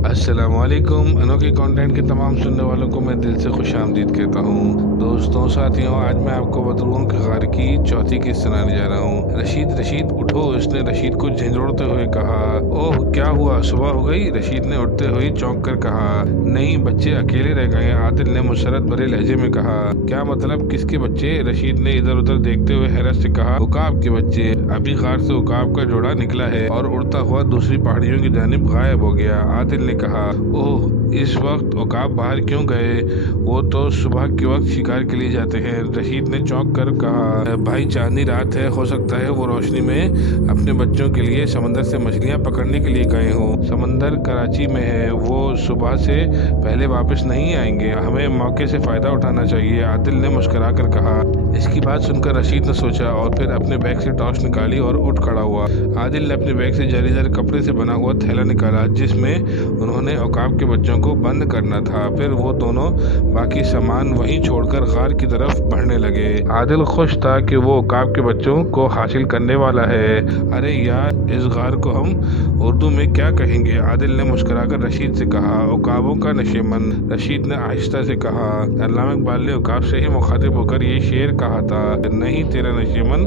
अस्सलाम वालेकुम। अनोखे कंटेंट के तमाम सुनने वालों को मैं दिल से खुश आमदीद कहता हूँ। दोस्तों साथियों, आज मैं आपको बदरुओं के गार की चौथी किस्त सुनाने जा रहा हूँ। रशीद रशीद उठो, उसने रशीद को झंझोड़ते हुए कहा। ओह क्या हुआ, सुबह हो गई? रशीद ने उठते हुए चौंक कर कहा। नहीं, बच्चे अकेले रह गए, आदिल ने मुसरत भरे लहजे में कहा। क्या मतलब, किसके बच्चे? रशीद ने इधर उधर देखते हुए हैरत से कहा। उकाब के बच्चे। अभी गार से उकाब का जोड़ा निकला है और उड़ता हुआ दूसरी पहाड़ियों की जानिब गायब हो गया। आदिल ने कहा। ओह, इस वक्त उकाब बाहर क्यों गए? वो तो सुबह के वक्त शिकार के लिए जाते हैं। रशीद ने चौंक कर कहा। भाई, चांदनी रात है, हो सकता है वो रोशनी में अपने बच्चों के लिए समंदर से मछलियां पकड़ने के लिए गए हों। समंदर कराची में है, वो सुबह से पहले वापस नहीं आएंगे। हमें मौके से फायदा उठाना चाहिए, आदिल ने मुस्कुरा कर कहा। इसकी बात सुनकर रशीद ने सोचा और फिर अपने बैग से टॉर्च निकाली और उठ खड़ा हुआ। आदिल ने अपने बैग से जालीदार कपड़े से बना हुआ थैला निकाला जिसमें उन्होंने औकाब के बच्चों को बंद करना था। फिर वो दोनों बाकी सामान वहीं छोड़कर गार की तरफ बढ़ने लगे। आदिल खुश था कि वो औकाब के बच्चों को हासिल करने वाला है। अरे यार, इस गार को हम उर्दू में क्या कहेंगे? आदिल ने मुस्कुराकर रशीद से कहा। औकाबों का नशेमन, रशीद ने आहिस्ता से कहा। अल्लामा इकबाल ने औकाब से ही मुखातिब होकर ये शेर कहा था। नहीं तेरा नशेमन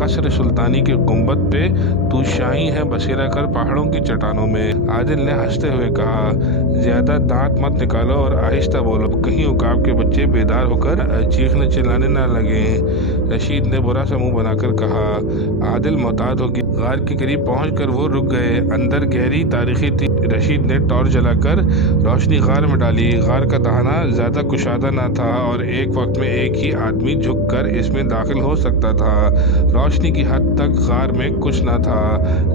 कसर सुल्तानी के गुंबद पे, तू शाही है बसेरा कर पहाड़ों की चट्टानों में। आदिल ने हंसते हुए कहा। ज्यादा दांत मत निकालो और आहिस्ता बोलो, कहीं उकाब के बच्चे बेदार होकर चीखने चिल्लाने न लगे। रशीद ने बुरा सा मुंह बनाकर कहा। आदिल मोहतात हो गया। गार के करीब पहुंचकर वो रुक गए। अंदर गहरी तारीखी थी। रशीद ने टॉर्च जलाकर रोशनी गार में डाली। गार का दहाना ज्यादा कुशादा न था और एक वक्त में एक ही आदमी झुककर इसमें दाखिल हो सकता था। रोशनी की हद तक गार में कुछ न था,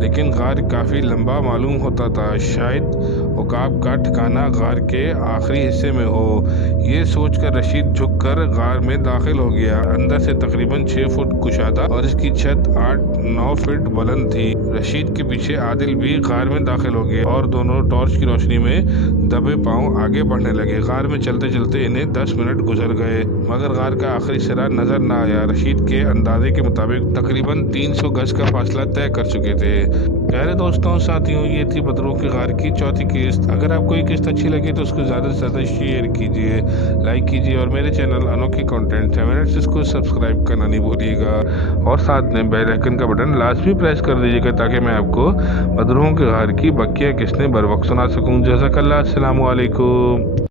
लेकिन गार काफी लंबा मालूम होता था। शायद उकाब का ठिकाना गार के आखिरी हिस्से में हो। ये सोचकर रशीद झुककर गार में दाखिल हो गया। अंदर से तकरीबन 6 फुट कुशादा और इसकी छत 8-9 फीट बुलंद थी। रशीद के पीछे आदिल भी गार में दाखिल हो गए और दोनों टॉर्च की रोशनी में दबे पांव आगे बढ़ने लगे। गार में चलते चलते इन्हें 10 मिनट गुजर गए, मगर गार का आखिरी सिरा नजर न आया। रशीद के अंदाजे के मुताबिक तकरीबन 300 गज का फासला तय कर चुके थे। प्यारे दोस्तों साथियों, ये थी बदरुओं के गार की चौथी किस्त। अगर आपको ये किस्त अच्छी लगी तो उसको ज़्यादा से ज़्यादा शेयर कीजिए, लाइक कीजिए और मेरे चैनल अनोखे कंटेंट 7 मिनट्स इसको सब्सक्राइब करना नहीं भूलिएगा और साथ में बेल आइकन का बटन लाजमी प्रेस कर दीजिएगा ताकि मैं आपको बदरुओं के गार की बकिया किस्तें बर वक्त सुना सकूँ। जज़ाकल्लाह। अस्सलामु अलैकुम।